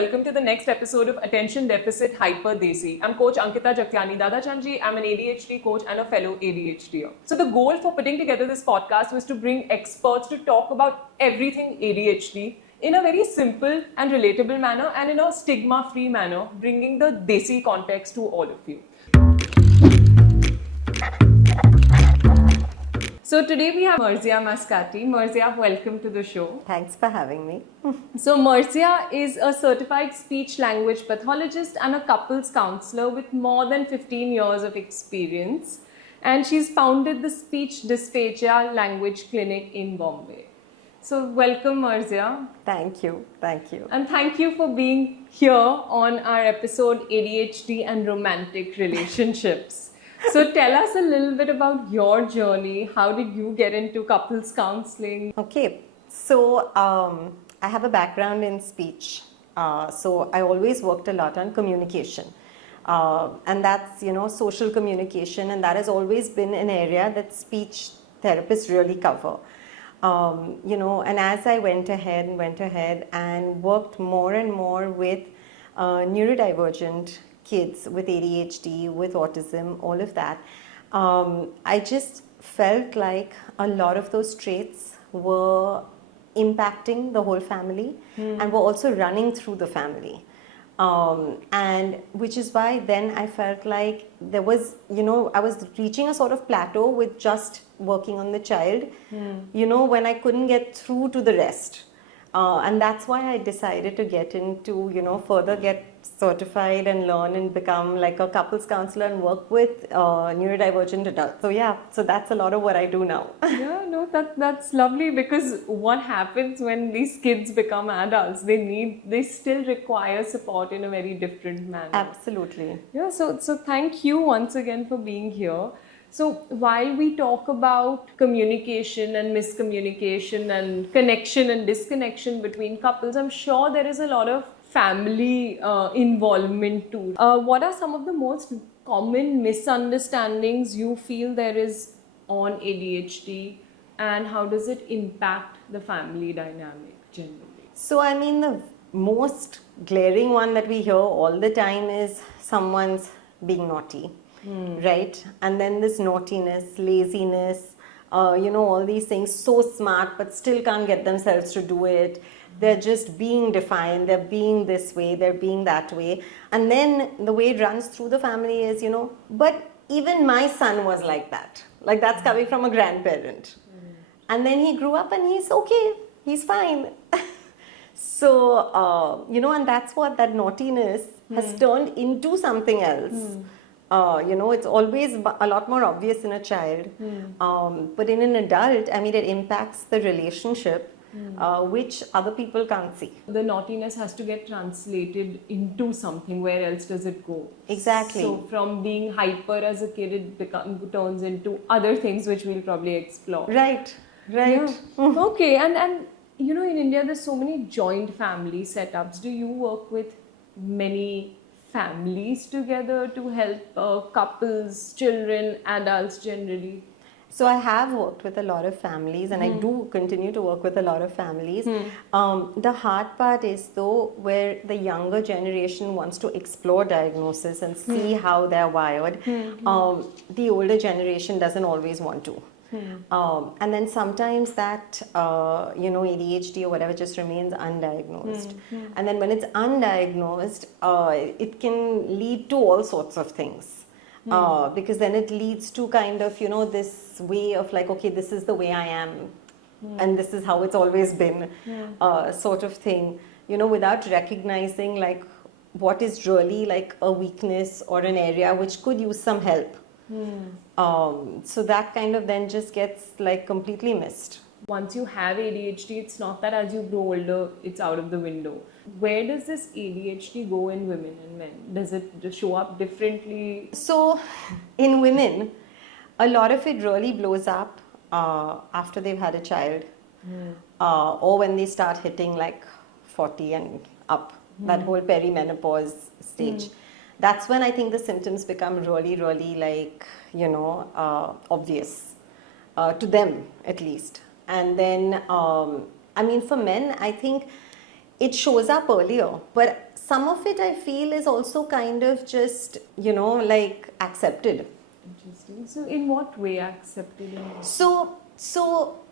welcome to the next episode of Attention Deficit Hyper Desi. I'm Coach Ankita Jagtiani, Dadachanji. I'm an ADHD coach and a fellow ADHDer. So the goal for putting together this podcast was to bring experts to talk about everything ADHD in a very simple and relatable manner and in a stigma-free manner, bringing the Desi context to all of you. So today we have Marzia Masckati. Marzia, welcome to the show. Thanks for having me. So Murzia is a certified speech language pathologist and a couples counsellor with more than 15 years of experience. And she's founded the Speech Dysphagia Language Clinic in Bombay. So welcome, Murzia. Thank you. Thank you. And thank you for being here on our episode ADHD and Romantic Relationships. So tell us a little bit about your journey. How did you get into couples counseling? Okay, so I have a background in speech. So I always worked a lot on communication. And that's, social communication. And that has always been an area that speech therapists really cover. And as I went ahead and worked more and more with neurodivergent kids with ADHD, with autism, all of that, I just felt like a lot of those traits were impacting the whole family and were also running through the family. And which is why then I felt like there was, I was reaching a sort of plateau with just working on the child, when I couldn't get through to the rest. And that's why I decided to get into, further get certified and learn and become like a couples counselor and work with neurodivergent adults. So that's a lot of what I do now. Yeah, no, that's lovely, because what happens when these kids become adults, they still require support in a very different manner. Absolutely. Yeah, so thank you once again for being here. So while we talk about communication and miscommunication and connection and disconnection between couples, I'm sure there is a lot of family involvement too. What are some of the most common misunderstandings you feel there is on ADHD, and how does it impact the family dynamic generally? So the most glaring one that we hear all the time is someone's being naughty. Right? And then this naughtiness, laziness, all these things, so smart but still can't get themselves to do it. They're just being defined, they're being this way, they're being that way. And then the way it runs through the family is, but even my son was like that. Like that's coming from a grandparent. And then he grew up and he's okay, he's fine. So, and that's what that naughtiness has turned into something else. It's always a lot more obvious in a child, but in an adult, it impacts the relationship, which other people can't see. The naughtiness has to get translated into something. Where else does it go? Exactly. So from being hyper as a kid, it turns into other things which we'll probably explore. Right. Yeah. Okay, and in India, there's so many joint family setups. Do you work with many families together to help couples, children, adults generally? So I have worked with a lot of families, and I do continue to work with a lot of families. The hard part is though where the younger generation wants to explore diagnoses and see how they're wired. The older generation doesn't always want to. And then sometimes that, ADHD or whatever just remains undiagnosed. And then when it's undiagnosed, it can lead to all sorts of things. Because then it leads to kind of, this way of like, okay, this is the way I am. And this is how it's always been, sort of thing, without recognizing like what is really like a weakness or an area which could use some help. So that kind of then just gets like completely missed. Once you have ADHD, it's not that as you grow older, it's out of the window. Where does this ADHD go in women and men? Does it show up differently? So in women, a lot of it really blows up after they've had a child, or when they start hitting like 40 and up, that whole perimenopause stage. That's when I think the symptoms become really, really like, obvious to them at least. And then, for men, I think it shows up earlier. But some of it I feel is also kind of just, like accepted. Interesting. So, in what way accepted? So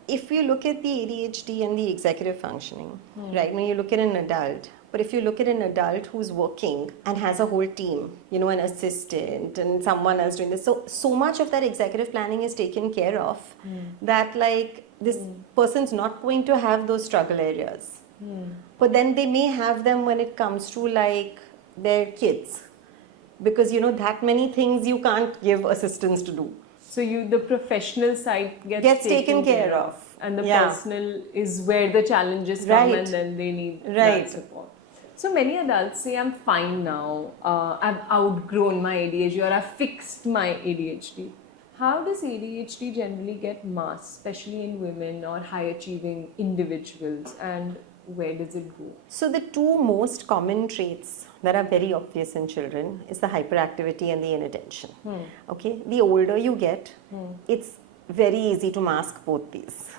if you look at the ADHD and the executive functioning, right, when you look at an adult, but if you look at an adult who's working and has a whole team, an assistant and someone else doing this, so much of that executive planning is taken care of that like this person's not going to have those struggle areas. But then they may have them when it comes to like their kids, because that many things you can't give assistants to do. So the professional side gets taken care of. And the personal is where the challenges come, and then they need that support. So many adults say, I'm fine now, I've outgrown my ADHD, or I've fixed my ADHD. How does ADHD generally get masked, especially in women or high achieving individuals, and where does it go? So the two most common traits that are very obvious in children is the hyperactivity and the inattention. Okay, the older you get, it's very easy to mask both these.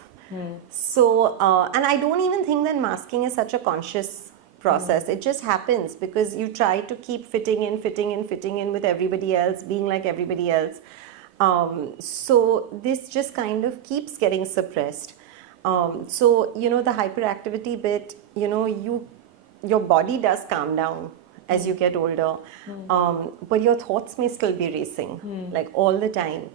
So, and I don't even think that masking is such a conscious process. It just happens because you try to keep fitting in with everybody else, being like everybody else. So this just kind of keeps getting suppressed. So, the hyperactivity bit, your body does calm down as you get older, but your thoughts may still be racing, like all the time.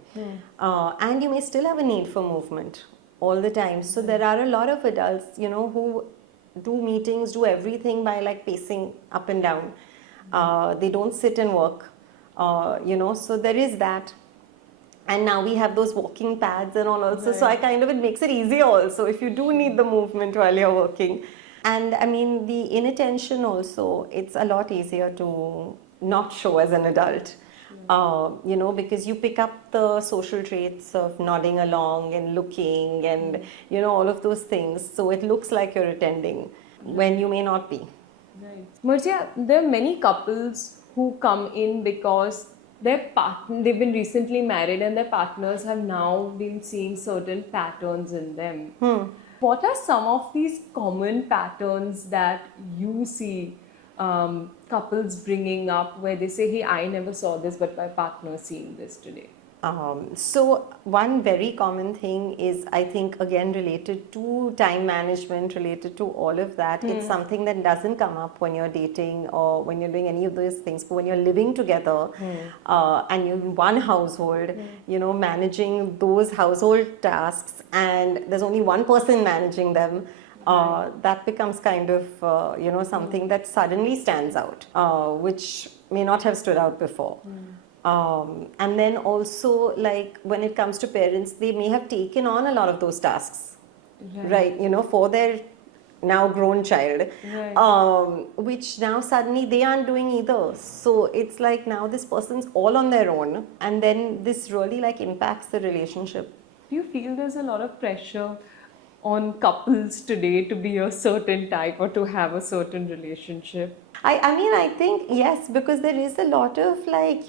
And you may still have a need for movement all the time. So there are a lot of adults, who do meetings, do everything by like pacing up and down. They don't sit and work, so there is that. And now we have those walking pads and all also. So it makes it easier also if you do need the movement while you're working. And I mean, the inattention also, it's a lot easier to not show as an adult, because you pick up the social traits of nodding along and looking and, all of those things. So it looks like you're attending when you may not be. Right. Murzia, there are many couples who come in because they've been recently married and their partners have now been seeing certain patterns in them. What are some of these common patterns that you see couples bringing up where they say, hey, I never saw this, but my partner is seeing this today? So one very common thing is, I think, again, related to time management, related to all of that. It's something that doesn't come up when you're dating or when you're doing any of those things. But when you're living together and you're in one household, managing those household tasks, and there's only one person managing them, that becomes kind of, something that suddenly stands out, which may not have stood out before. And then also, like, when it comes to parents, they may have taken on a lot of those tasks, right? For their now grown child, which now suddenly they aren't doing either. So it's like now this person's all on their own, and then this really like impacts the relationship. Do you feel there's a lot of pressure on couples today to be a certain type or to have a certain relationship? I mean, I think yes, because there is a lot of like,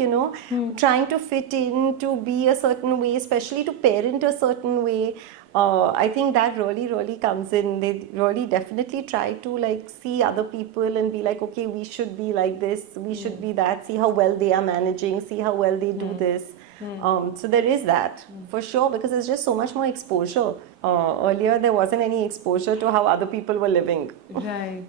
trying to fit in, to be a certain way, especially to parent a certain way. I think that really comes in. They really definitely try to like see other people and be like, okay, we should be like this, we should be that, see how well they are managing, see how well they do this. So there is that for sure, because there's just so much more exposure. Earlier there wasn't any exposure to how other people were living. Right.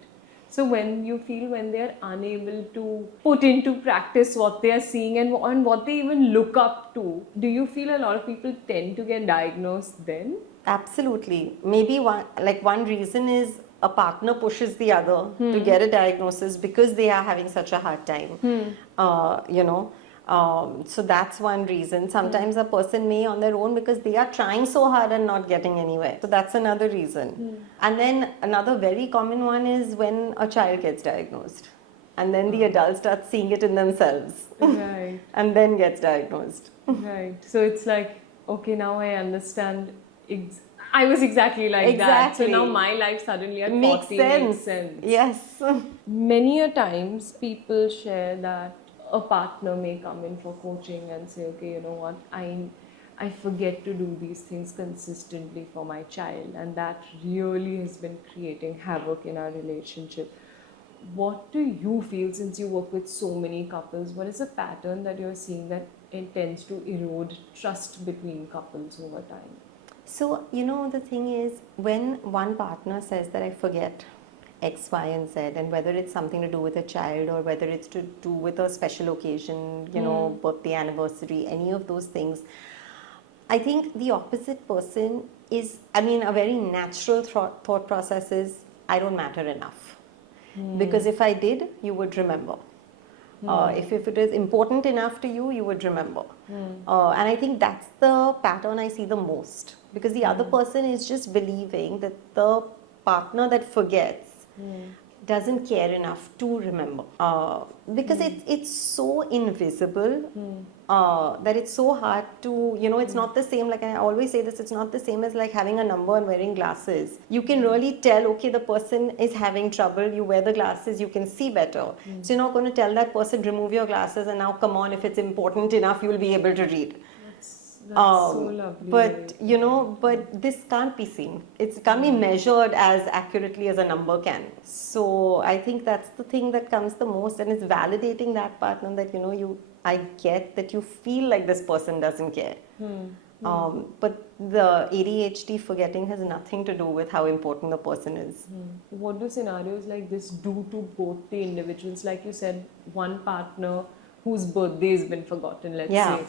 So when you feel when they're unable to put into practice what they are seeing and what they even look up to, do you feel a lot of people tend to get diagnosed then? Absolutely. Maybe one reason is a partner pushes the other to get a diagnosis because they are having such a hard time. So that's one reason. Sometimes a person may on their own because they are trying so hard and not getting anywhere. So that's another reason. And then another very common one is when a child gets diagnosed. And then the adult starts seeing it in themselves. Right. And then gets diagnosed. Right. So it's like, okay, now I understand. I was exactly like that. So now my life suddenly at 40 makes sense. Yes. Many a times people share that a partner may come in for coaching and say, okay, you know what, I forget to do these things consistently for my child, and that really has been creating havoc in our relationship. What do you feel, since you work with so many couples, what is a pattern that you're seeing that it tends to erode trust between couples over time? So, the thing is, when one partner says that I forget X, Y, and Z, and whether it's something to do with a child or whether it's to do with a special occasion, birthday, anniversary, any of those things, I think the opposite person is, a very natural thought process is, I don't matter enough. Because if I did, you would remember. If it is important enough to you, you would remember. And I think that's the pattern I see the most. Because the other person is just believing that the partner that forgets doesn't care enough to remember. Because it's so invisible that it's so hard to, it's not the same, like I always say this, it's not the same as like having a number and wearing glasses. You can really tell, okay, the person is having trouble, you wear the glasses, you can see better. So you're not going to tell that person, remove your glasses and now come on, if it's important enough, you'll be able to read. That's so lovely. But this can't be seen. It can't be measured as accurately as a number can. So I think that's the thing that comes the most, and it's validating that partner that, I get that you feel like this person doesn't care. But the ADHD forgetting has nothing to do with how important the person is. What do scenarios like this do to both the individuals? Like you said, one partner whose birthday has been forgotten, let's say,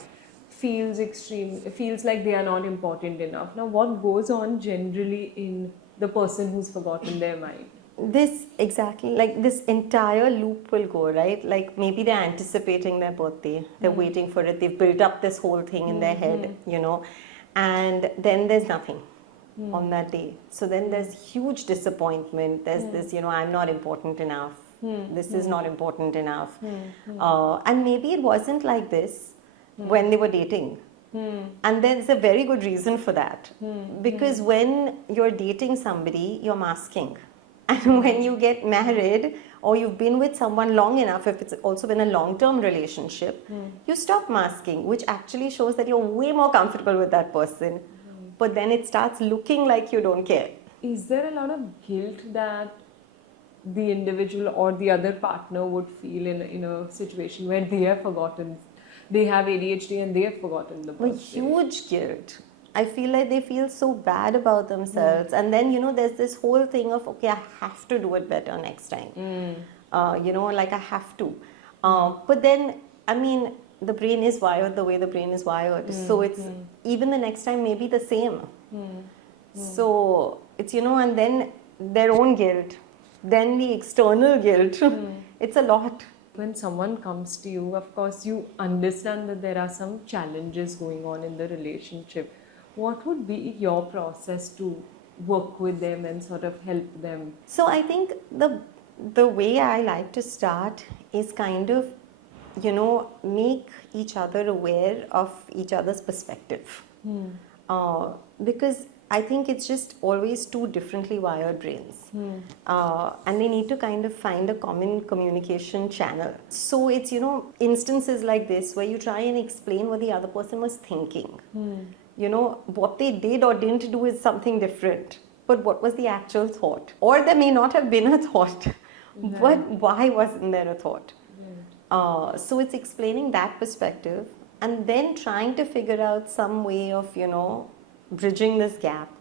feels like they are not important enough. Now, what goes on generally in the person who's forgotten their mind? This entire loop will go, right? Like maybe they're anticipating their birthday, they're waiting for it, they've built up this whole thing in their head, and then there's nothing on that day. So then there's huge disappointment, there's this, I'm not important enough, this is not important enough. And maybe it wasn't like this when they were dating. And there's a very good reason for that. Because when you're dating somebody, you're masking. And when you get married or you've been with someone long enough, if it's also been a long-term relationship, you stop masking, which actually shows that you're way more comfortable with that person. But then it starts looking like you don't care. Is there a lot of guilt that the individual or the other partner would feel in a situation where they have forgotten? They have ADHD and they have forgotten the birthday. Huge guilt. I feel like they feel so bad about themselves. And then, there's this whole thing of, okay, I have to do it better next time. Like I have to. But then, the brain is wired the way the brain is wired. So it's even the next time may be the same. So it's, and then their own guilt, then the external guilt. It's a lot. When someone comes to you, of course, you understand that there are some challenges going on in the relationship. What would be your process to work with them and sort of help them? So I think the way I like to start is kind of, make each other aware of each other's perspective. Because I think it's just always two differently wired brains. And they need to kind of find a common communication channel. So it's, instances like this where you try and explain what the other person was thinking. What they did or didn't do is something different. But what was the actual thought? Or there may not have been a thought. But why wasn't there a thought? So it's explaining that perspective and then trying to figure out some way of, bridging this gap.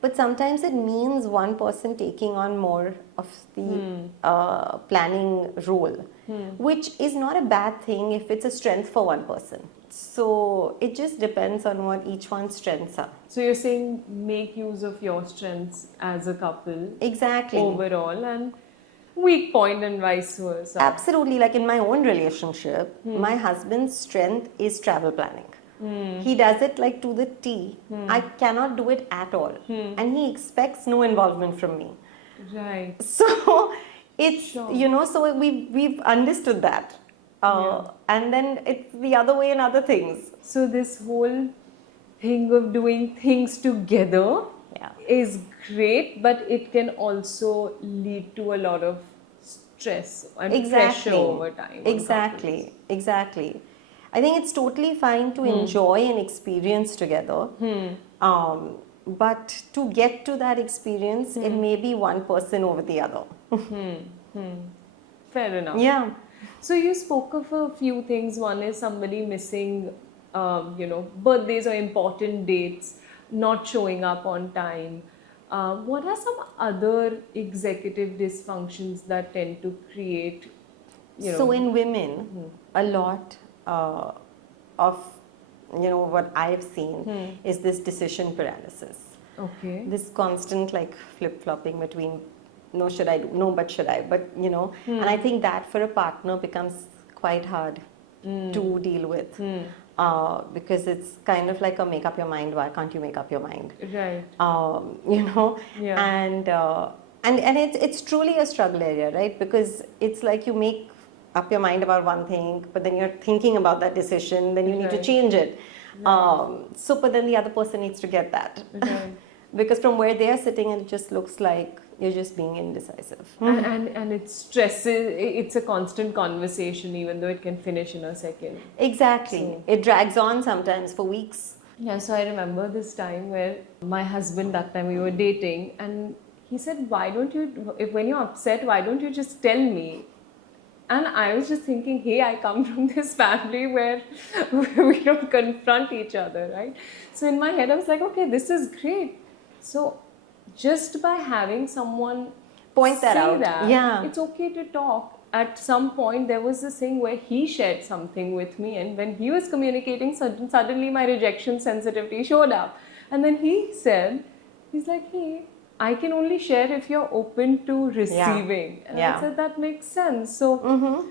But sometimes it means one person taking on more of the planning role, which is not a bad thing if it's a strength for one person. So it just depends on what each one's strengths are. So you're saying make use of your strengths as a couple. Exactly. Overall, and weak point and vice versa. Absolutely. Like in my own relationship, my husband's strength is travel planning. He does it like to the T. I cannot do it at all. And he expects no involvement from me. Right. So it's, so we've understood that. And then it's the other way in other things. So this whole thing of doing things together is great, but it can also lead to a lot of stress and pressure over time. Exactly. I think it's totally fine to enjoy an experience together. But to get to that experience, it may be one person over the other. Fair enough. Yeah. So you spoke of a few things. One is somebody missing, birthdays or important dates, not showing up on time. What are some other executive dysfunctions that tend to create, So in women, a lot of what I've seen is this decision paralysis. Okay. This constant like flip-flopping between no, should I do? No, but should I? But and I think that for a partner becomes quite hard to deal with because it's kind of like a make up your mind. Why can't you make up your mind? Right. Yeah. And it's truly a struggle area, right? Because it's like you make up your mind about one thing, but then you're thinking about that decision, then you need to change it. But then the other person needs to get that. Right. Because from where they're sitting, it just looks like you're just being indecisive. And it stresses, it's a constant conversation, even though it can finish in a second. Exactly. So, it drags on sometimes for weeks. Yeah, so I remember this time where my husband, that time we were dating, and he said, why don't you, when you're upset, why don't you just tell me? And I was just thinking, hey, I come from this family where we don't confront each other, right? So in my head, I was like, okay, this is great. So just by having someone point that out, yeah, it's okay to talk. At some point, there was this thing where he shared something with me, and when he was communicating, suddenly my rejection sensitivity showed up. And then he said, he's like, hey, I can only share if you're open to receiving. And I said, that makes sense. So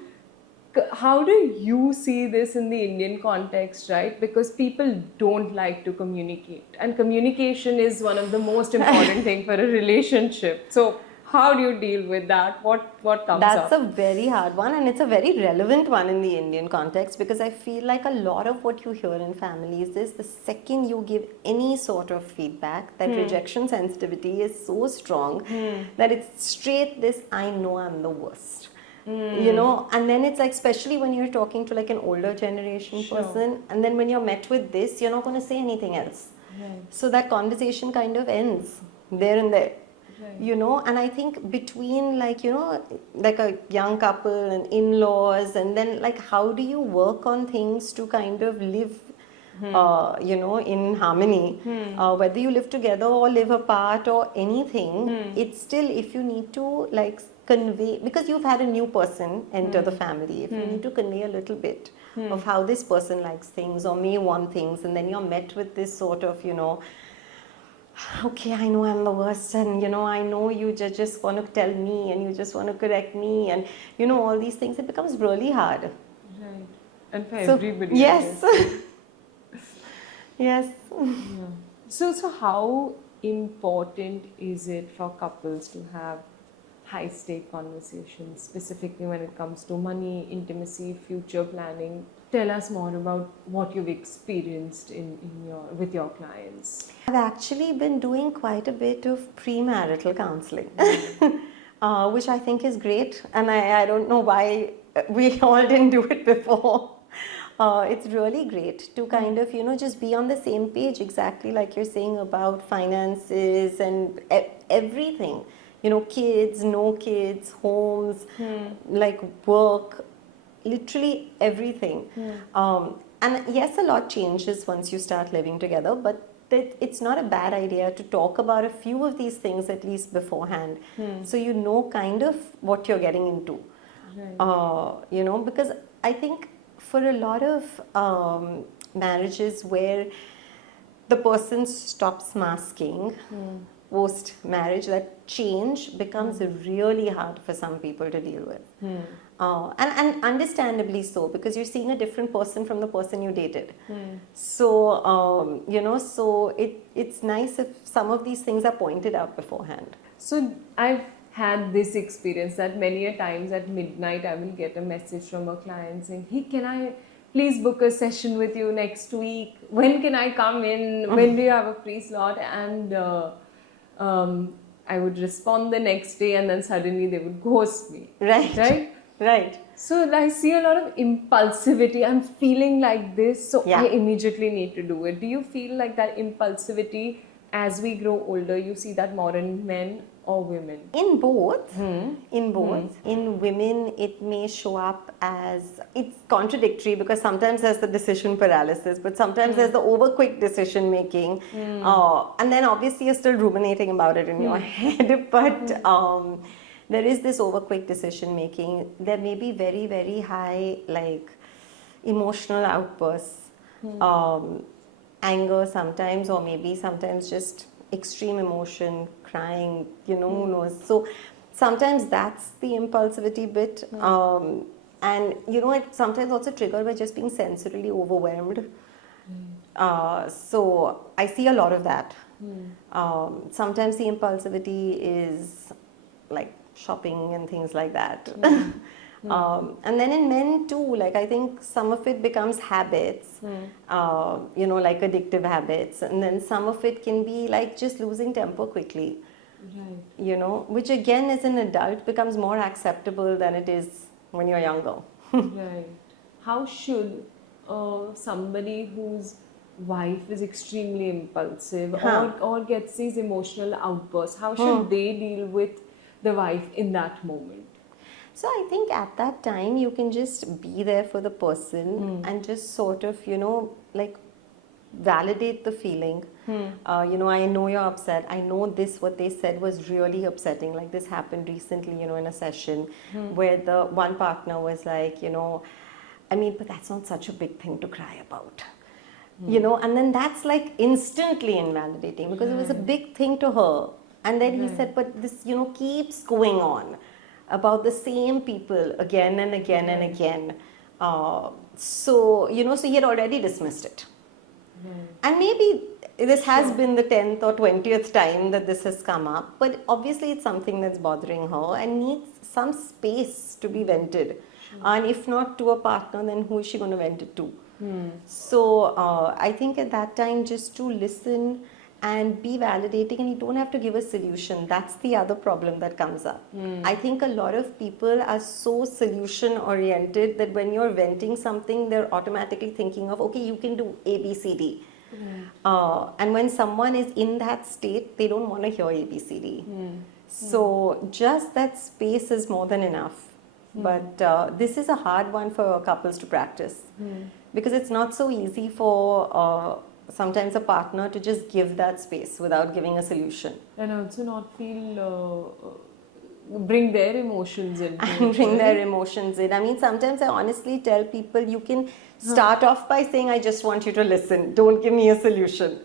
how do you see this in the Indian context, right? Because people don't like to communicate. And communication is one of the most important things for a relationship. So how do you deal with that? What comes up? That's a very hard one, and it's a very relevant one in the Indian context, because I feel like a lot of what you hear in families is the second you give any sort of feedback, that rejection sensitivity is so strong that it's straight this, I know I'm the worst. And then it's like, especially when you're talking to like an older generation person, and then when you're met with this, you're not going to say anything else. Right. So that conversation kind of ends there and there. Right. And I think between like a young couple and in-laws, and then like how do you work on things to kind of live in harmony, whether you live together or live apart or anything, it's still, if you need to like convey, because you've had a new person enter the family, if you need to convey a little bit of how this person likes things or may want things, and then you're met with this sort of okay, I know I'm the worst, and I know you just want to tell me, and you just want to correct me, and all these things, it becomes really hard. Right. And for everybody. Yes. Yes. Yeah. So how important is it for couples to have high-stake conversations, specifically when it comes to money, intimacy, future planning? Tell us more about what you've experienced with your clients. I've actually been doing quite a bit of premarital counseling, which I think is great, and I don't know why we all didn't do it before. It's really great to kind of, just be on the same page, exactly like you're saying about finances and everything. Kids, no kids, homes, like work, literally everything. And yes, a lot changes once you start living together, but it's not a bad idea to talk about a few of these things at least beforehand, so you know kind of what you're getting into. Right. Because I think for a lot of marriages where the person stops masking post-marriage, that change becomes really hard for some people to deal with. And understandably so, because you're seeing a different person from the person you dated. So, so it's nice if some of these things are pointed out beforehand. So I've had this experience that many a times at midnight I will get a message from a client saying, hey, can I please book a session with you next week? When can I come in? When do you have a free slot? And I would respond the next day, and then suddenly they would ghost me. Right. Right. So I see a lot of impulsivity. I'm feeling like this, so Yeah. I immediately need to do it. Do you feel like that impulsivity as we grow older, you see that more in men or women? In both. In both. In women, it may show up as, it's contradictory because sometimes there's the decision paralysis, but sometimes there's the over quick decision making. And then obviously you're still ruminating about it in your head, but there is this over quick decision making. There may be very, very high, like, emotional outbursts, anger sometimes, or maybe sometimes just extreme emotion, crying, who knows. So sometimes that's the impulsivity bit. And it's sometimes also triggered by just being sensorily overwhelmed. So I see a lot of that. Sometimes the impulsivity is like shopping and things like that. And then in men too, like I think some of it becomes habits, like addictive habits, and then some of it can be like just losing temper quickly, Right. Which again as an adult becomes more acceptable than it is when you're younger. Right. How should somebody whose wife is extremely impulsive or gets these emotional outbursts, how should they deal with the wife in that moment? So I think at that time you can just be there for the person and just sort of, like validate the feeling. I know you're upset. I know what they said was really upsetting. Like this happened recently, in a session where the one partner was like, but that's not such a big thing to cry about. And then that's like instantly invalidating because it was a big thing to her. And then he said, but this, keeps going on about the same people again and again and again. So he had already dismissed it. And maybe this has been the 10th or 20th time that this has come up, but obviously it's something that's bothering her and needs some space to be vented. And if not to a partner, then who is she going to vent it to? So I think at that time just to listen and be validating, and you don't have to give a solution. That's the other problem that comes up. I think a lot of people are so solution oriented that when you're venting something, they're automatically thinking of, okay, you can do A, B, C, D. And when someone is in that state, they don't want to hear A, B, C, D. So just that space is more than enough. But this is a hard one for couples to practice because it's not so easy for sometimes a partner to just give that space without giving a solution. And also not bring their emotions in. And bring their emotions in. I mean, sometimes I honestly tell people you can start off by saying, I just want you to listen. Don't give me a solution.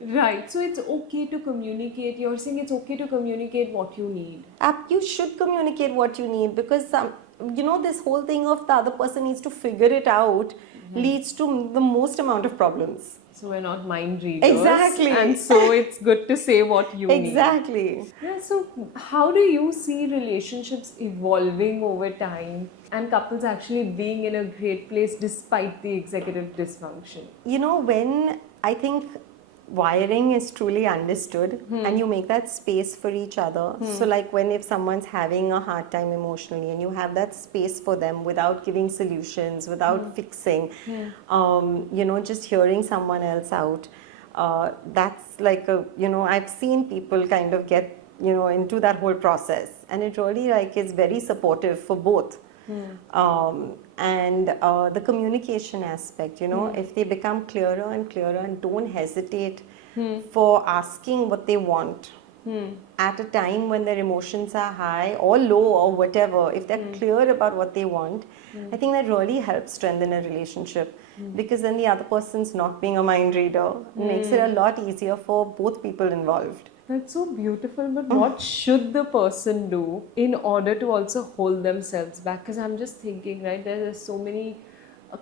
Right. So it's okay to communicate. You're saying it's okay to communicate what you need. You should communicate what you need because this whole thing of the other person needs to figure it out leads to the most amount of problems. So we're not mind readers. Exactly. And so it's good to say what you need. Exactly. Yeah, so how do you see relationships evolving over time and couples actually being in a great place despite the executive dysfunction? When I think wiring is truly understood and you make that space for each other. So like if someone's having a hard time emotionally and you have that space for them without giving solutions, without fixing, just hearing someone else out, that's like I've seen people kind of get, into that whole process and it really is very supportive for both. And the communication aspect, if they become clearer and clearer and don't hesitate for asking what they want at a time when their emotions are high or low or whatever, if they're clear about what they want, I think that really helps strengthen a relationship because then the other person's not being a mind reader. It makes it a lot easier for both people involved. That's so beautiful, but what should the person do in order to also hold themselves back? Because I'm just thinking, right, there's so many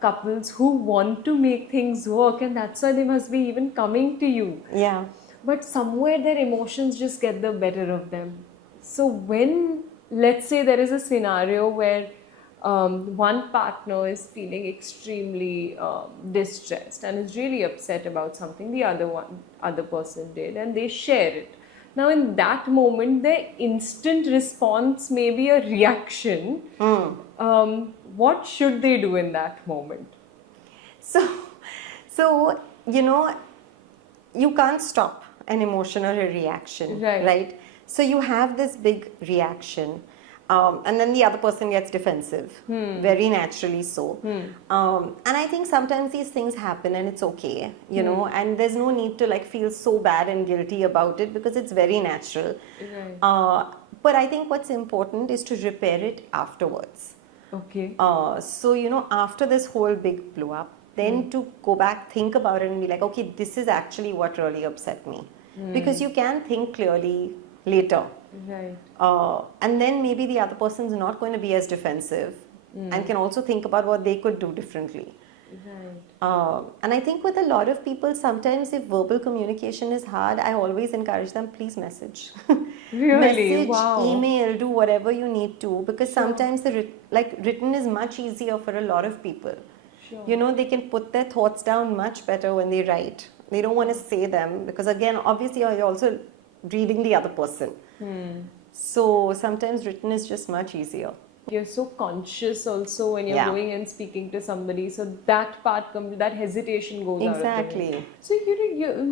couples who want to make things work and that's why they must be even coming to you. Yeah. But somewhere their emotions just get the better of them. So when, let's say there is a scenario where one partner is feeling extremely distressed and is really upset about something the other person did and they share it. Now in that moment, their instant response may be a reaction What should they do in that moment? So, you can't stop an emotion or a reaction, right? So you have this big reaction, and then the other person gets defensive, very naturally so. And I think sometimes these things happen and it's okay, and there's no need to like feel so bad and guilty about it because it's very natural. But I think what's important is to repair it afterwards. Okay. So, after this whole big blow up, then to go back, think about it and be like, okay, this is actually what really upset me. Because you can think clearly later. Right. And then maybe the other person's not going to be as defensive and can also think about what they could do differently. Right. And I think with a lot of people, sometimes if verbal communication is hard, I always encourage them, please message. Really? Message, Wow. email, do whatever you need to, because sometimes written is much easier for a lot of people. Sure. They can put their thoughts down much better when they write. They don't want to say them because, again, obviously you're also reading the other person. So sometimes written is just much easier. You're so conscious also when you're going and speaking to somebody, so that part that hesitation goes out of the way. Exactly. So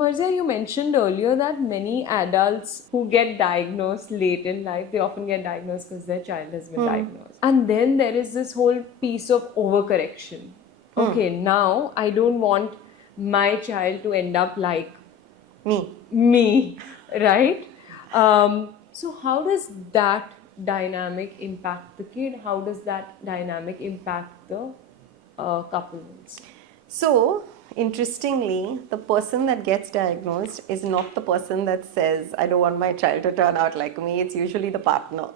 Murzia, you mentioned earlier that many adults who get diagnosed late in life, they often get diagnosed because their child has been diagnosed. And then there is this whole piece of overcorrection. Okay, now I don't want my child to end up like me, right? So how does that dynamic impact the kid? How does that dynamic impact the couples? So, interestingly, the person that gets diagnosed is not the person that says, I don't want my child to turn out like me. It's usually the partner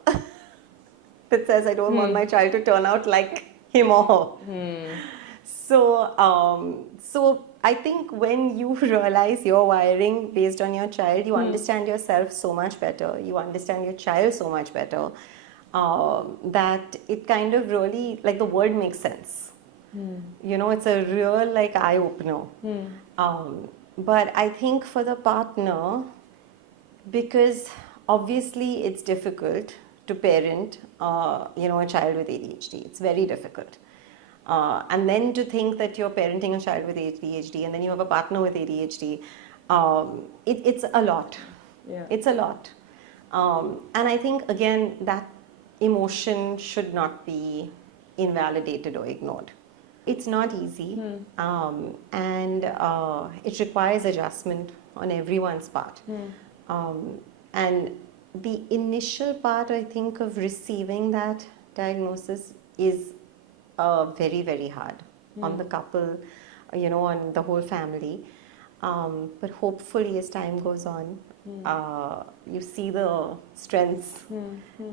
that says, I don't want my child to turn out like him or her. So I think when you realize your wiring based on your child, you understand yourself so much better. You understand your child so much better that it kind of really, like, the world makes sense. It's a real like eye opener. But I think for the partner, because obviously it's difficult to parent, a child with ADHD. It's very difficult. And then to think that you're parenting a child with ADHD and then you have a partner with ADHD, it's a lot. Yeah. It's a lot. And I think, again, that emotion should not be invalidated or ignored. It's not easy, and it requires adjustment on everyone's part. And the initial part, I think, of receiving that diagnosis is very, very hard on the couple, on the whole family. But hopefully, as time goes on, you see the strengths,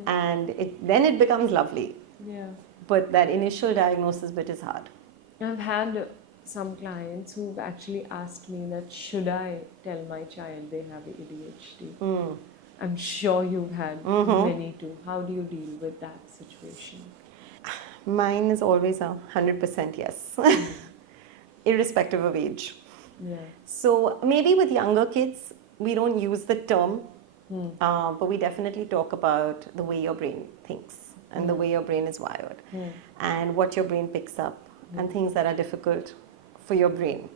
and then it becomes lovely. Yeah. But that initial diagnosis bit is hard. I've had some clients who've actually asked me that should I tell my child they have ADHD? I'm sure you've had many too. How do you deal with that situation? Mine is always 100% yes, irrespective of age. Yeah. So maybe with younger kids, we don't use the term, but we definitely talk about the way your brain thinks and the way your brain is wired and what your brain picks up and things that are difficult for your brain.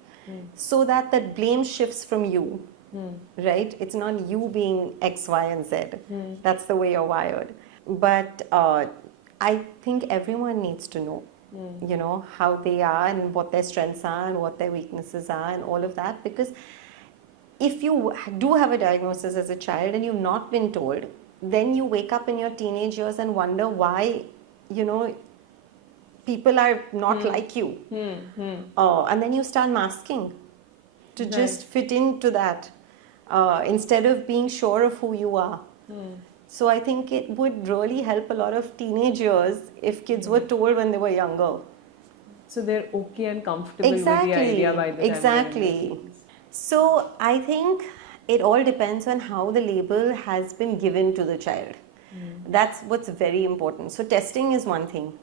So that blame shifts from you, right? It's not you being X, Y, and Z. That's the way you're wired. But I think everyone needs to know, how they are and what their strengths are and what their weaknesses are and all of that. Because if you do have a diagnosis as a child and you've not been told, then you wake up in your teenage years and wonder why, people are not like you. And then you start masking to just fit into that instead of being sure of who you are. So I think it would really help a lot of teenagers if kids were told when they were younger. So they're okay and comfortable with the idea by the time. Exactly. So I think it all depends on how the label has been given to the child. That's what's very important. So testing is one thing,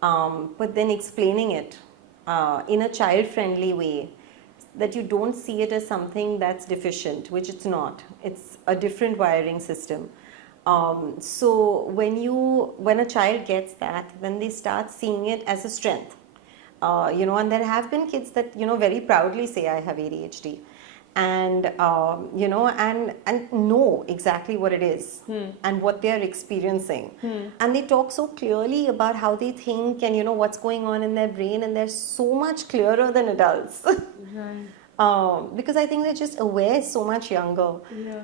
but then explaining it in a child-friendly way, that you don't see it as something that's deficient, which it's not. It's a different wiring system. So when a child gets that, then they start seeing it as a strength. And there have been kids that, very proudly say, I have ADHD. And, and know exactly what it is and what they're experiencing. And they talk so clearly about how they think and, what's going on in their brain. And they're so much clearer than adults. Right. Because I think they're just aware so much younger. Yeah.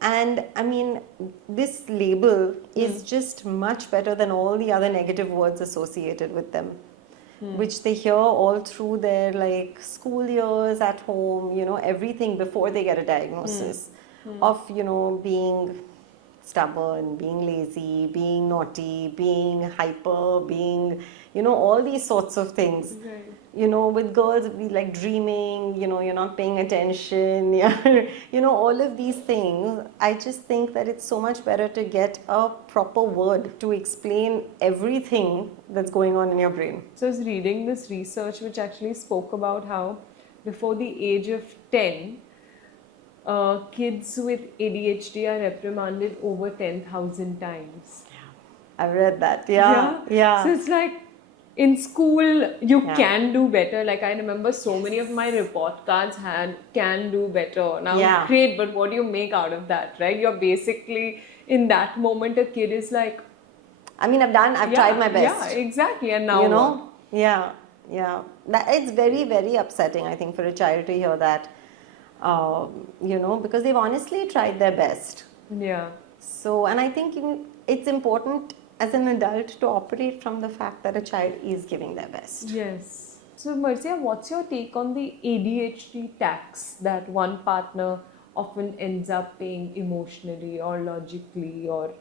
And I mean, this label is just much better than all the other negative words associated with them, which they hear all through their like school years at home, everything before they get a diagnosis of, being stubborn, being lazy, being naughty, being hyper, being, all these sorts of things. Right. With girls, it'd be like dreaming, you're not paying attention, all of these things. I just think that it's so much better to get a proper word to explain everything that's going on in your brain. So I was reading this research which actually spoke about how before the age of 10, kids with ADHD are reprimanded over 10,000 times. I've read that. Yeah. So it's like in school you can do better. Like I remember so many of my report cards had can do better. Now great, but what do you make out of that, right? You're basically in that moment a kid is like, I mean, I've tried my best. Yeah, exactly. And now Yeah. It's very, very upsetting, I think, for a child to hear that. Because they've honestly tried their best. Yeah. So, and I think it's important as an adult to operate from the fact that a child is giving their best. Yes. So, Murzia, what's your take on the ADHD tax that one partner often ends up paying emotionally or logically, or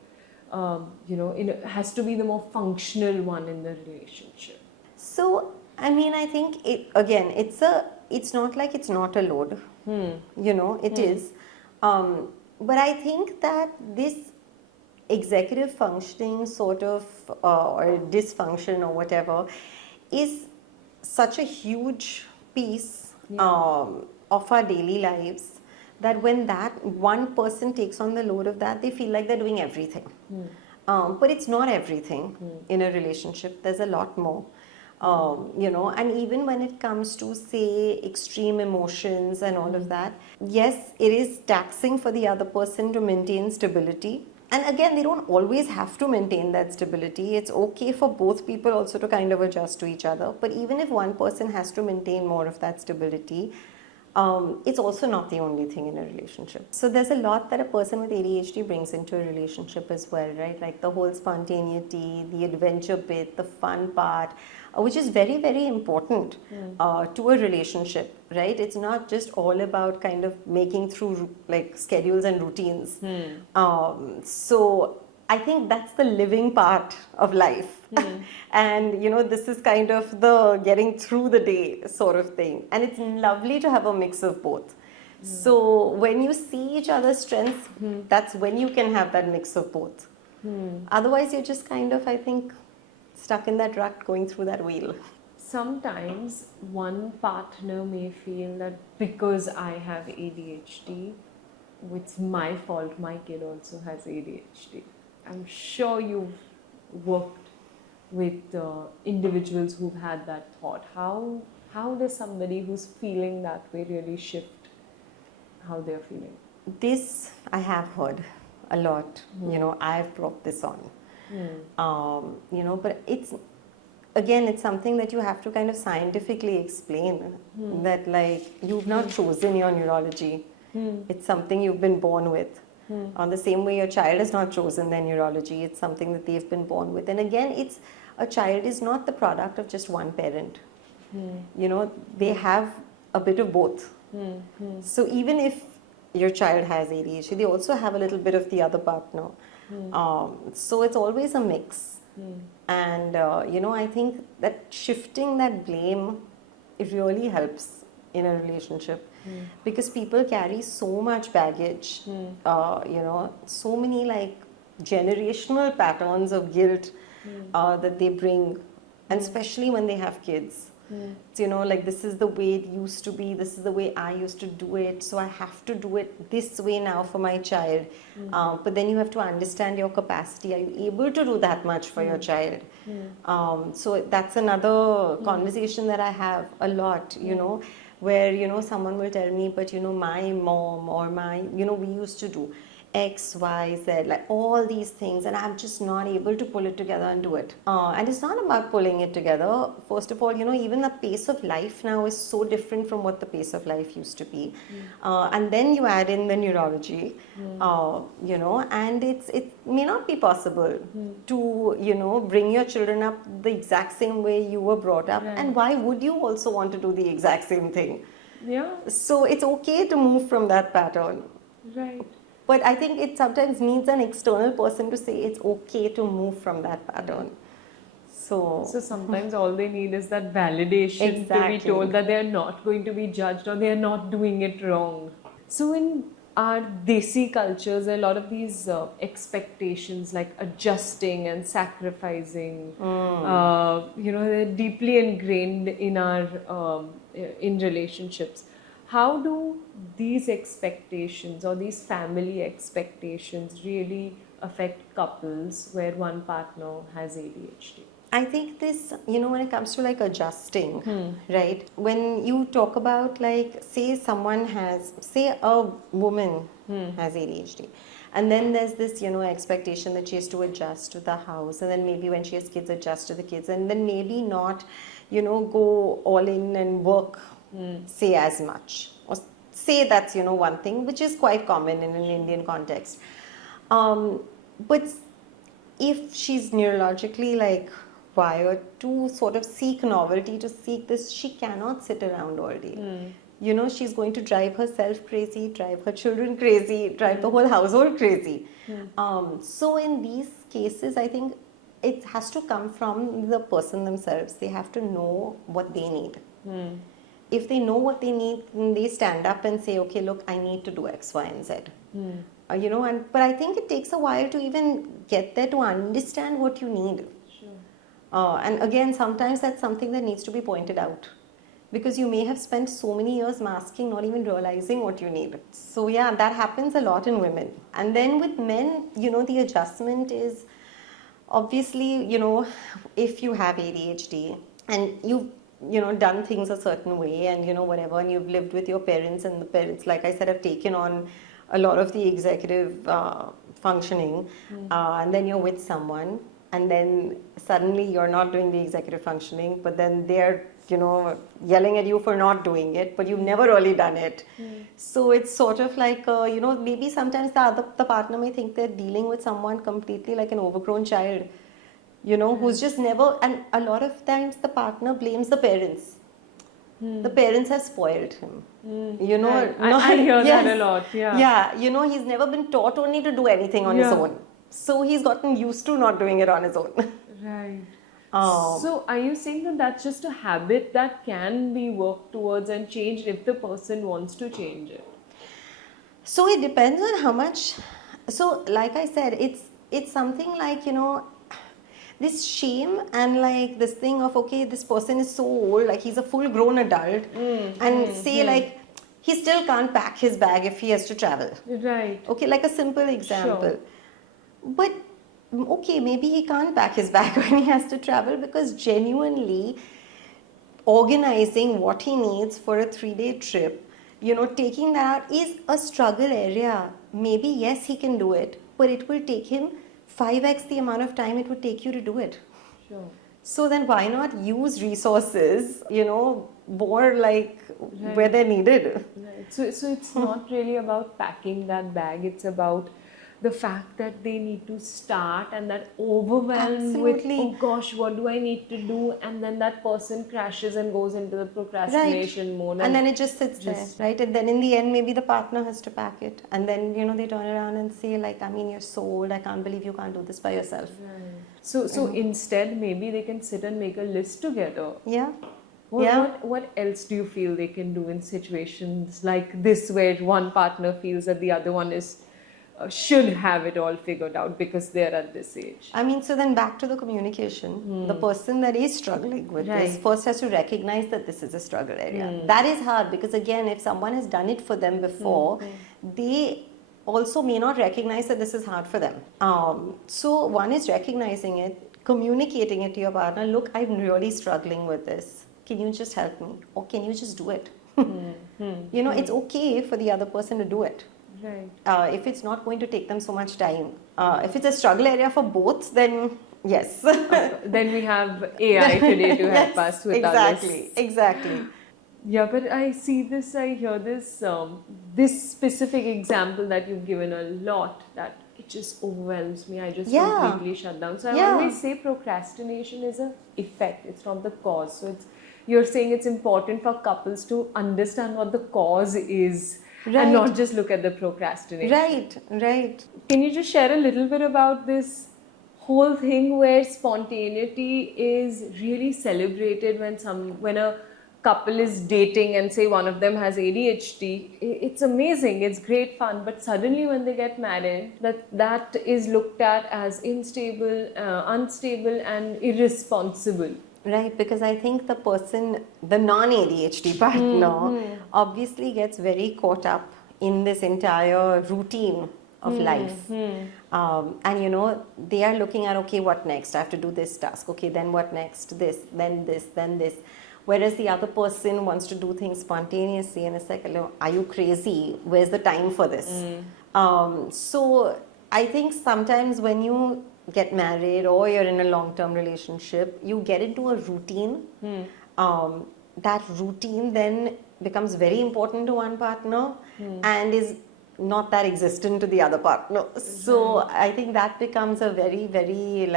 it has to be the more functional one in the relationship? So, I mean, I think it's not like it's not a load. It is. But I think that this executive functioning sort of or dysfunction or whatever is such a huge piece of our daily lives that when that one person takes on the load of that, they feel like they're doing everything. But it's not everything in a relationship. There's a lot more. And even when it comes to, say, extreme emotions and all of that, yes, it is taxing for the other person to maintain stability. And again, they don't always have to maintain that stability. It's okay for both people also to kind of adjust to each other. But even if one person has to maintain more of that stability, it's also not the only thing in a relationship. So there's a lot that a person with ADHD brings into a relationship as well, right? Like the whole spontaneity, the adventure bit, the fun part, which is very, very important to a relationship, right? It's not just all about kind of making through like schedules and routines. So I think that's the living part of life. And, this is kind of the getting through the day sort of thing. And it's lovely to have a mix of both. So when you see each other's strengths, that's when you can have that mix of both. Otherwise, you're just kind of, I think, stuck in that rut going through that wheel. Sometimes one partner may feel that because I have ADHD, it's my fault my kid also has ADHD. I'm sure you've worked with individuals who've had that thought. How does somebody who's feeling that way really shift how they're feeling? This I have heard a lot. I've brought this on. But it's something that you have to kind of scientifically explain that like you've not chosen your neurology. It's something you've been born with. On the same way your child has not chosen their neurology, it's something that they've been born with. And again, a child is not the product of just one parent. They have a bit of both. So even if your child has ADHD, they also have a little bit of the other partner. So it's always a mix. And, I think that shifting that blame, it really helps in a relationship. Because people carry so much baggage, so many like generational patterns of guilt that they bring, and especially when they have kids. It's, you know, like this is the way it used to be, this is the way I used to do it, so I have to do it this way now for my child. But then you have to understand your capacity. Are you able to do that much for your child? So that's another conversation that I have a lot, you know, where, you know, someone will tell me, but, you know, my mom or my, you know, we used to do X, Y, Z, like all these things, and I'm just not able to pull it together and do it. And it's not about pulling it together. First of all, you know, even the pace of life now is so different from what the pace of life used to be. And then you add in the neurology, you know, and it may not be possible to, you know, bring your children up the exact same way you were brought up. And why would you also want to do the exact same thing? Yeah. So it's okay to move from that pattern. Right. But I think it sometimes needs an external person to say it's okay to move from that pattern. So sometimes all they need is that validation to be told that they are not going to be judged or they are not doing it wrong. So in our Desi cultures, there are a lot of these expectations like adjusting and sacrificing. You know, they're deeply ingrained in our in relationships. How do these expectations or these family expectations really affect couples where one partner has ADHD? I think this, you know, when it comes to like adjusting, right? When you talk about like, say someone has, say a woman has ADHD, and then there's this, you know, expectation that she has to adjust to the house, and then maybe when she has kids, adjust to the kids, and then maybe not, you know, go all in and work, say as much, or say that's, you know, one thing which is quite common in an Indian context. But if she's neurologically like wired to sort of seek novelty, to seek this, she cannot sit around all day. You know, she's going to drive herself crazy, drive her children crazy, drive the whole household crazy. So in these cases, I think it has to come from the person themselves. They have to know what they need. If they know what they need, then they stand up and say, okay, look, I need to do X, Y, and Z. You know, but I think it takes a while to even get there, to understand what you need. And again, sometimes that's something that needs to be pointed out, because you may have spent so many years masking, not even realizing what you need. So yeah, that happens a lot in women. And then with men, you know, the adjustment is obviously, you know, if you have ADHD and you've, you know, done things a certain way and, you know, whatever, and you've lived with your parents, and the parents, like I said, have taken on a lot of the executive functioning, and then you're with someone, and then suddenly you're not doing the executive functioning, but then they're, you know, yelling at you for not doing it, but you've never really done it. So it's sort of like, you know, maybe sometimes the partner may think they're dealing with someone completely like an overgrown child, you know, who's just never, and a lot of times the partner blames the parents. The parents have spoiled him. You know, I hear that a lot. Yeah, you know, he's never been taught only to do anything on his own. So he's gotten used to not doing it on his own. Right. So are you saying that that's just a habit that can be worked towards and changed if the person wants to change it? So it depends on how much. So like I said, it's something like, you know, this shame and like this thing of, okay, this person is so old, like he's a full grown adult, and say like he still can't pack his bag if he has to travel. Right. Okay, like a simple example. Sure. But okay, maybe he can't pack his bag when he has to travel, because genuinely organizing what he needs for a 3-day trip, you know, taking that out is a struggle area. Maybe yes, he can do it, but it will take him 5x the amount of time it would take you to do it. Sure. So then why not use resources, you know, more like where they're needed. Right. So it's not really about packing that bag, it's about the fact that they need to start, and that overwhelm with, oh gosh, what do I need to do? And then that person crashes and goes into the procrastination mode. And then it just sits there, right? And then in the end, maybe the partner has to pack it. And then, you know, they turn around and say like, I mean, you're so old, I can't believe you can't do this by yourself. Right. So instead, maybe they can sit and make a list together. Yeah. What else do you feel they can do in situations like this, where one partner feels that the other one is should have it all figured out because they're at this age. I mean, so then back to the communication. The person that is struggling with this Right. first has to recognize that this is a struggle area. That is hard because, again, if someone has done it for them before, they also may not recognize that this is hard for them. So one is recognizing it, communicating it to your partner. Look, I'm really struggling with this. Can you just help me? Or can you just do it? You know, it's okay for the other person to do it. Right. If it's not going to take them so much time. If it's a struggle area for both, then yes. Then we have AI today to help us with our lists. Exactly. Yeah, but I see this, I hear this, this specific example that you've given a lot, that it just overwhelms me. I just completely shut down. So I always say procrastination is an effect. It's not the cause. So you're saying it's important for couples to understand what the cause is. Right. And not just look at the procrastination. Right. Can you just share a little bit about this whole thing where spontaneity is really celebrated when a couple is dating and say one of them has ADHD? It's amazing, it's great fun, but suddenly when they get married, that is looked at as unstable and irresponsible. Right, because I think the person, the non-ADHD partner, obviously gets very caught up in this entire routine of life. And you know, they are looking at, okay, what next? I have to do this task. Okay, then what next? This, then this, then this. Whereas the other person wants to do things spontaneously, and it's like, are you crazy? Where's the time for this? So I think sometimes when you get married or you're in a long-term relationship, you get into a routine. That routine then becomes very important to one partner and is not that existent to the other partner. So I think that becomes a very, very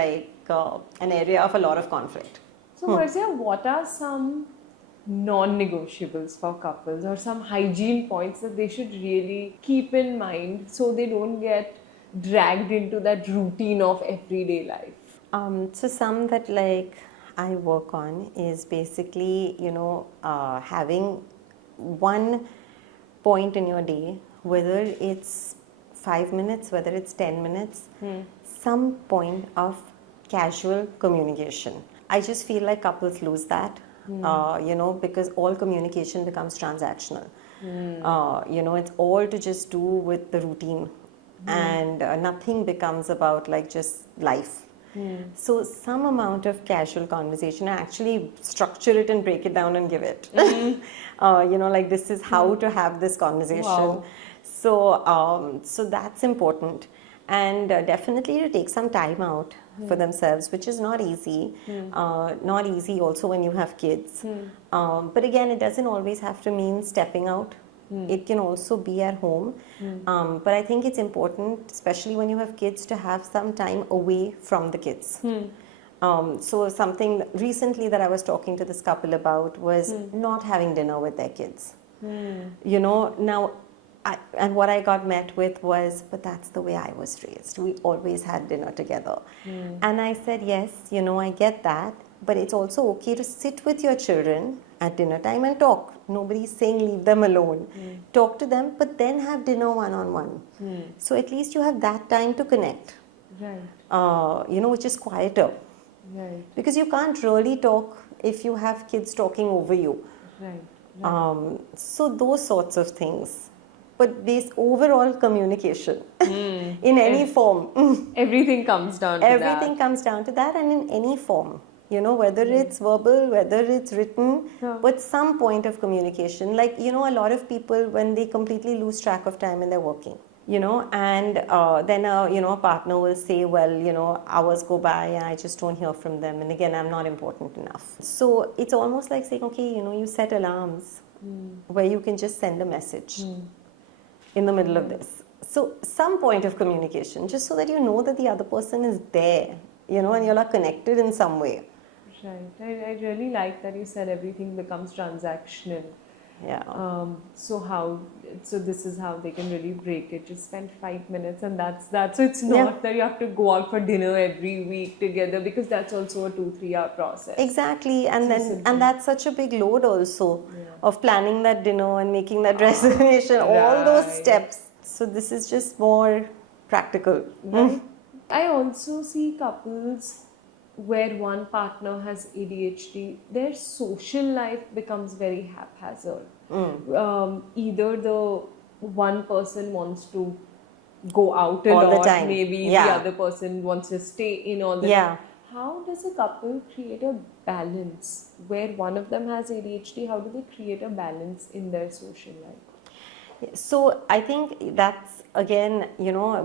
an area of a lot of conflict. So Murzia, what are some non-negotiables for couples, or some hygiene points that they should really keep in mind so they don't get dragged into that routine of everyday life? So some that I work on is basically, having one point in your day, whether it's 5 minutes, whether it's 10 minutes, some point of casual communication. I just feel like couples lose that, because all communication becomes transactional. It's all to just do with the routine. And nothing becomes about just life. So some amount of casual conversation, I actually structure it and break it down and give it. This is how to have this conversation. Wow. So that's important. And definitely to take some time out for themselves, which is not easy. Not easy also when you have kids. But again, it doesn't always have to mean stepping out. It can also be at home. But I think it's important, especially when you have kids, to have some time away from the kids. So something recently that I was talking to this couple about was not having dinner with their kids. Now, and what I got met with was, but that's the way I was raised. We always had dinner together. And I said, yes, I get that. But it's also okay to sit with your children at dinner time and talk. Nobody's saying leave them alone. Talk to them, but then have dinner one-on-one. So at least you have that time to connect. Right. Which is quieter. Right. Because you can't really talk if you have kids talking over you. Right. So those sorts of things. But this overall communication in any form. Everything comes down to that. Everything comes down to that, and in any form. Whether it's verbal, whether it's written, but some point of communication. A lot of people, when they completely lose track of time and they're working, and then a partner will say, well, hours go by and I just don't hear from them. And again, I'm not important enough. So it's almost like saying, okay, you set alarms where you can just send a message in the middle of this. So some point of communication, just so that you know that the other person is there, and you're connected in some way. Right. I really like that you said everything becomes transactional. Yeah. So this is how they can really break it. Just spend 5 minutes and that's that. So it's not that you have to go out for dinner every week together, because that's also a 2-3 hour process. Exactly. And that's such a big load also of planning that dinner and making that reservation, all those steps. So this is just more practical. Right? I also see couples where one partner has ADHD, their social life becomes very haphazard. Either the one person wants to go out a All the lot, time. maybe the Yeah. other person wants to stay in all the Yeah. time. How does a couple create a balance where one of them has ADHD? How do they create a balance in their social life? So I think that's again,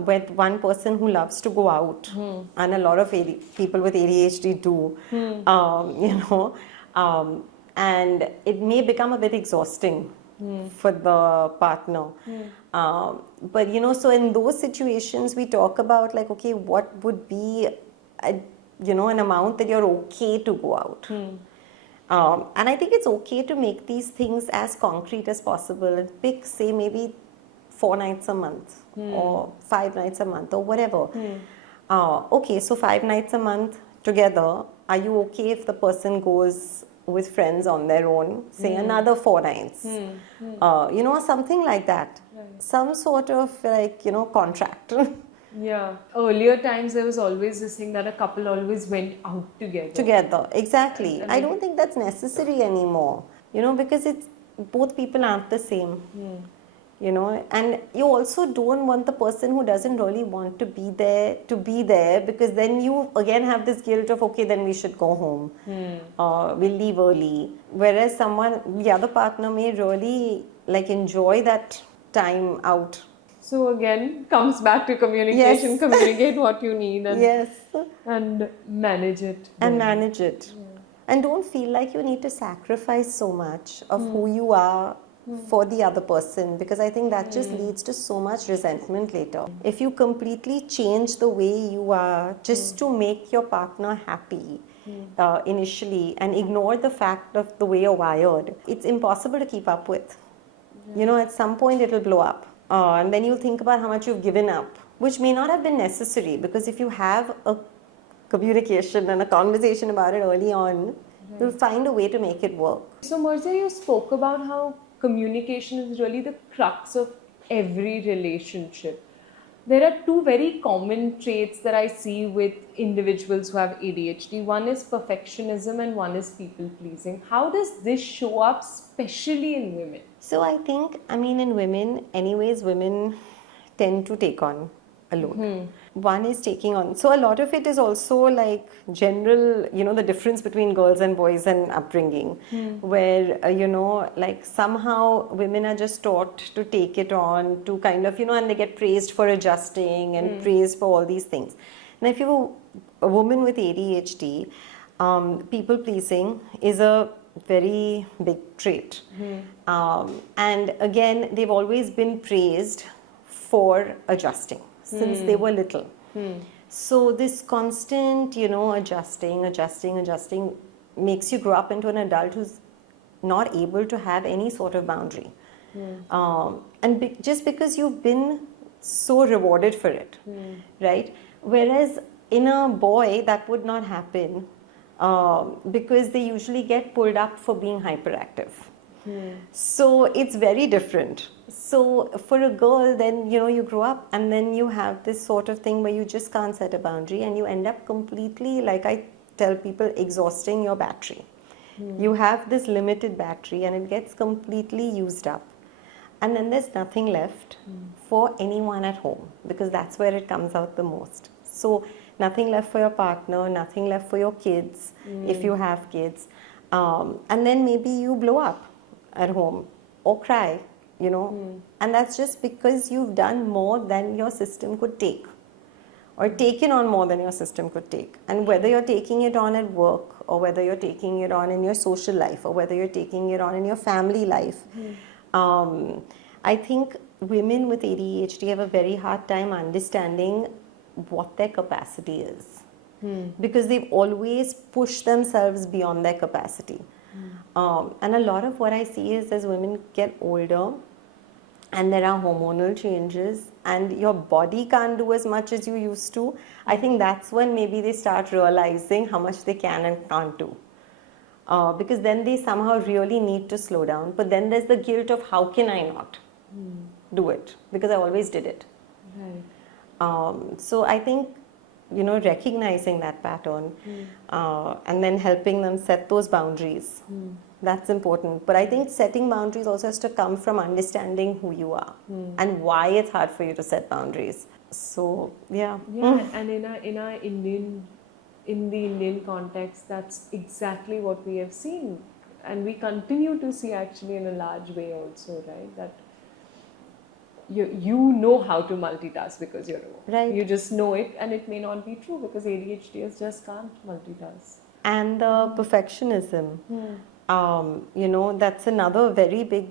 with one person who loves to go out, and a lot of people with ADHD do, and it may become a bit exhausting for the partner. But so in those situations, we talk about like, okay, what would be, an amount that you're okay to go out. And I think it's okay to make these things as concrete as possible and pick, say, maybe 4 nights a month or 5 nights a month or whatever. Okay, so 5 nights a month together, are you okay if the person goes with friends on their own, say another 4 nights? Something like that. Right. Some sort of contract. Yeah. Earlier times there was always this thing that a couple always went out together. Together, exactly. And I don't think that's necessary anymore, because it's both people aren't the same. And you also don't want the person who doesn't really want to be there, because then you again have this guilt of, okay, then we should go home, we'll leave early. Whereas the other partner may really like enjoy that time out. So again, comes back to communication. Yes. Communicate what you need and, Yes. and manage it. And manage it. And don't feel like you need to sacrifice so much of who you are for the other person, because I think that just leads to so much resentment later. If you completely change the way you are just to make your partner happy initially and ignore the fact of the way you're wired, it's impossible to keep up with. At some point it'll blow up. And then you'll think about how much you've given up, which may not have been necessary, because if you have a communication and a conversation about it early on, you'll find a way to make it work. So Murzia, you spoke about how communication is really the crux of every relationship. There are 2 very common traits that I see with individuals who have ADHD. One is perfectionism and one is people pleasing. How does this show up, especially in women? So I think, in women, anyways, women tend to take on a load. One is taking on. So a lot of it is also like general, the difference between girls and boys and upbringing, where, like somehow women are just taught to take it on, to kind of, and they get praised for adjusting and praised for all these things. Now, if you're a woman with ADHD, people pleasing is a very big trait. And again, they've always been praised for adjusting since they were little. So this constant, adjusting makes you grow up into an adult who's not able to have any sort of boundary. And just because you've been so rewarded for it, right? Whereas in a boy, that would not happen. Because they usually get pulled up for being hyperactive. So it's very different. So for a girl, then you grow up and then you have this sort of thing where you just can't set a boundary and you end up completely, like I tell people, exhausting your battery. You have this limited battery and it gets completely used up. And then there's nothing left for anyone at home, because that's where it comes out the most. So nothing left for your partner, nothing left for your kids, if you have kids. And then maybe you blow up at home or cry, And that's just because you've done more than your system could take, or taken on more than your system could take. And whether you're taking it on at work, or whether you're taking it on in your social life, or whether you're taking it on in your family life, I think women with ADHD have a very hard time understanding what their capacity is, because they've always pushed themselves beyond their capacity. And a lot of what I see is, as women get older and there are hormonal changes and your body can't do as much as you used to, I think that's when maybe they start realizing how much they can and can't do. Because then they somehow really need to slow down. But then there's the guilt of, how can I not do it? Because I always did it. Right. So I think, recognizing that pattern and then helping them set those boundaries, that's important. But I think setting boundaries also has to come from understanding who you are and why it's hard for you to set boundaries. So, yeah. Yeah, and in the Indian context, that's exactly what we have seen. And we continue to see actually in a large way also, right? That you know how to multitask because you're a woman. Right. You just know it, and it may not be true because ADHDers just can't multitask. And the perfectionism, that's another very big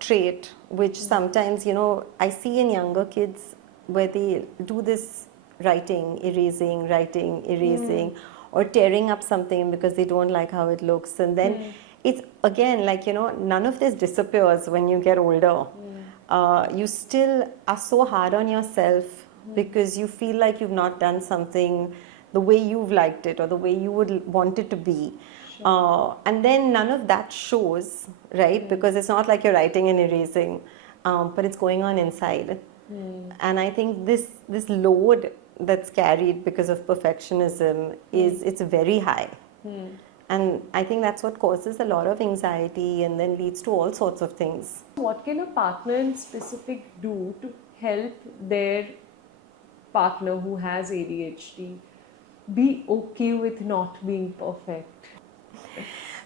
trait, which sometimes, I see in younger kids where they do this writing, erasing, or tearing up something because they don't like how it looks. And then it's again like, none of this disappears when you get older. You still are so hard on yourself because you feel like you've not done something the way you've liked it or the way you would want it to be. Sure. And then none of that shows, right? Because it's not like you're writing and erasing, but it's going on inside. And I think this load that's carried because of perfectionism it's very high. And I think that's what causes a lot of anxiety and then leads to all sorts of things. What can a partner in specific do to help their partner who has ADHD be okay with not being perfect?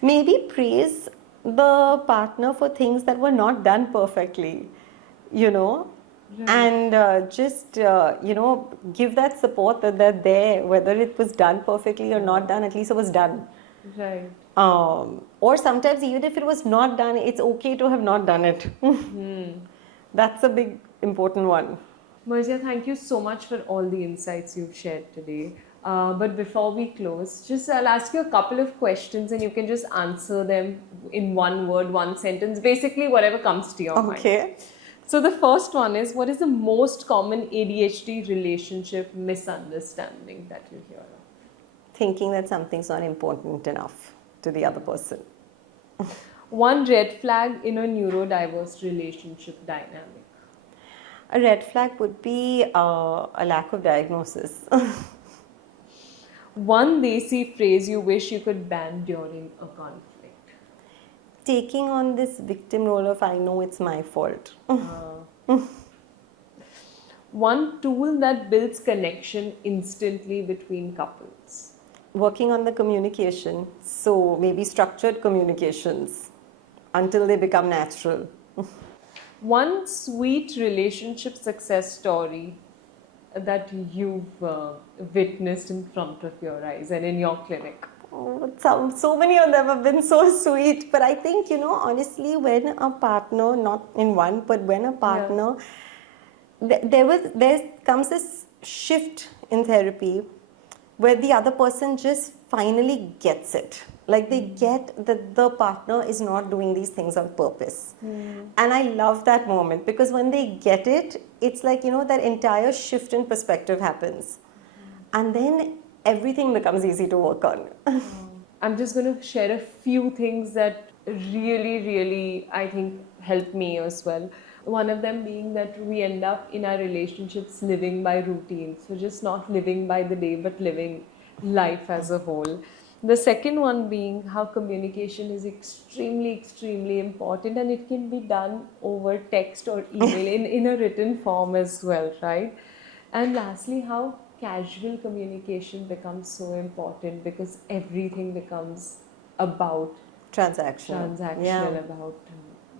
Maybe praise the partner for things that were not done perfectly, Right. And just, give that support that they're there, whether it was done perfectly or not done, at least it was done. Right. Or sometimes even if it was not done, it's okay to have not done it. That's a big important one. Murzia, thank you so much for all the insights you've shared today. But before we close, I'll ask you a couple of questions and you can just answer them in one word, one sentence, basically whatever comes to your mind. Okay. So the first one is, what is the most common ADHD relationship misunderstanding that you hear of? Thinking that something's not important enough to the other person. One red flag in a neurodiverse relationship dynamic. A red flag would be a lack of diagnosis. One desi phrase you wish you could ban during a conflict. Taking on this victim role of I know it's my fault. One tool that builds connection instantly between couples. Working on the communication, so maybe structured communications until they become natural. One sweet relationship success story that you've witnessed in front of your eyes and in your clinic. Oh, so many of them have been so sweet, but I think, honestly, when a partner, not in one, but when a partner, there comes this shift in therapy where the other person just finally gets it. Like they get that the partner is not doing these things on purpose. And I love that moment because when they get it, it's like, that entire shift in perspective happens. And then everything becomes easy to work on. I'm just going to share a few things that really, really, I think, help me as well. One of them being that we end up in our relationships living by routine. So just not living by the day, but living life as a whole. The second one being how communication is extremely, extremely important, and it can be done over text or email in a written form as well, right? And lastly, how casual communication becomes so important because everything becomes about transactional, about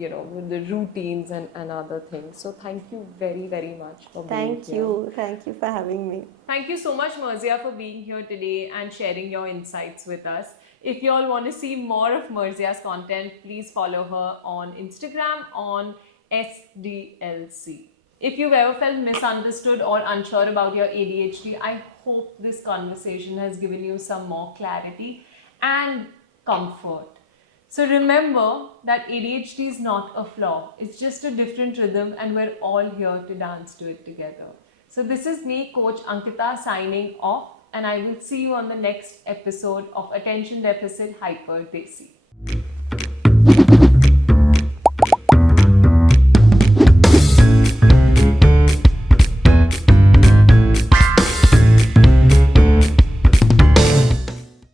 with the routines and other things. So thank you very, very much for being here. Thank you for having me. Thank you so much, Murzia, for being here today and sharing your insights with us. If you all want to see more of Murzia's content, please follow her on Instagram on SDLC. If you've ever felt misunderstood or unsure about your ADHD, I hope this conversation has given you some more clarity and comfort. So remember that ADHD is not a flaw. It's just a different rhythm and we're all here to dance to it together. So this is me, Coach Ankita, signing off, and I will see you on the next episode of Attention Deficit Hyper Desi.